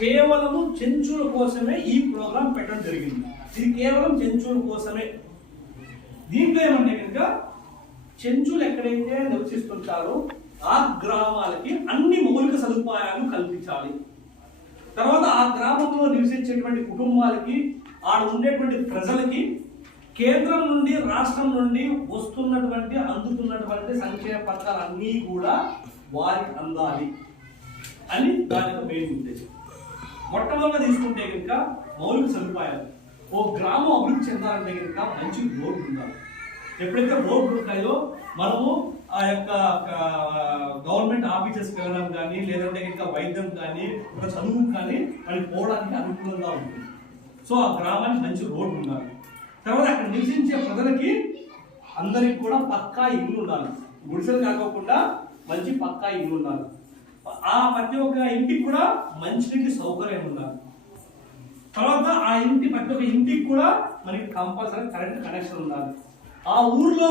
కేవలము చెంచుల కోసమే ఈ ప్రోగ్రాం పెట్టడం జరిగింది. ఇది కేవలం చెంచుల కోసమే. దీంట్లో ఏమంటే కనుక చెంచులు ఎక్కడైతే నివసిస్తుంటారో ఆ గ్రామాలకి అన్ని మౌలిక సదుపాయాలు కల్పించాలి. తర్వాత ఆ గ్రామంలో నివసించేటువంటి కుటుంబాలకి ఆడ ఉండేటువంటి ప్రజలకి కేంద్రం నుండి రాష్ట్రం నుండి వస్తున్నటువంటి అందుతున్నటువంటి సంక్షేమ పథకాలన్నీ కూడా వారికి అందాలి అని దాని యొక్క మెయిన్ ఉద్దేశం. మొట్టమొదటిగా తీసుకుంటే కనుక మౌలిక సదుపాయాలు. ఓ గ్రామం అభివృద్ధి చెందాలంటే కనుక మంచి రోడ్లు ఉండాలి. ఎప్పుడైతే రోడ్లు ఉంటాయో మనము ఆ యొక్క గవర్నమెంట్ ఆఫీసెస్కి వెళ్ళడం కానీ, లేదంటే ఇంకా వైద్యం కానీ, ఒక చదువు కానీ మనకి పోవడానికి అనుకూలంగా ఉంటుంది. సో ఆ గ్రామానికి మంచి రోడ్డు ఉండాలి. తర్వాత అక్కడ నివసించే ప్రజలకి అందరికి కూడా పక్కా ఇల్లు ఉండాలి. గుడిసెలు కాకోకుండా మంచి పక్కా ఇల్లు ఉండాలి. ఆ ప్రతి ఒక్క ఇంటికి కూడా మంచినీటి సౌకర్యం ఉండాలి. తర్వాత ఆ ఇంటి ప్రతి ఒక్క ఇంటికి కూడా మనకి కంపల్సరీ కరెంట్ కనెక్షన్ ఉండాలి. ఆ ఊర్లో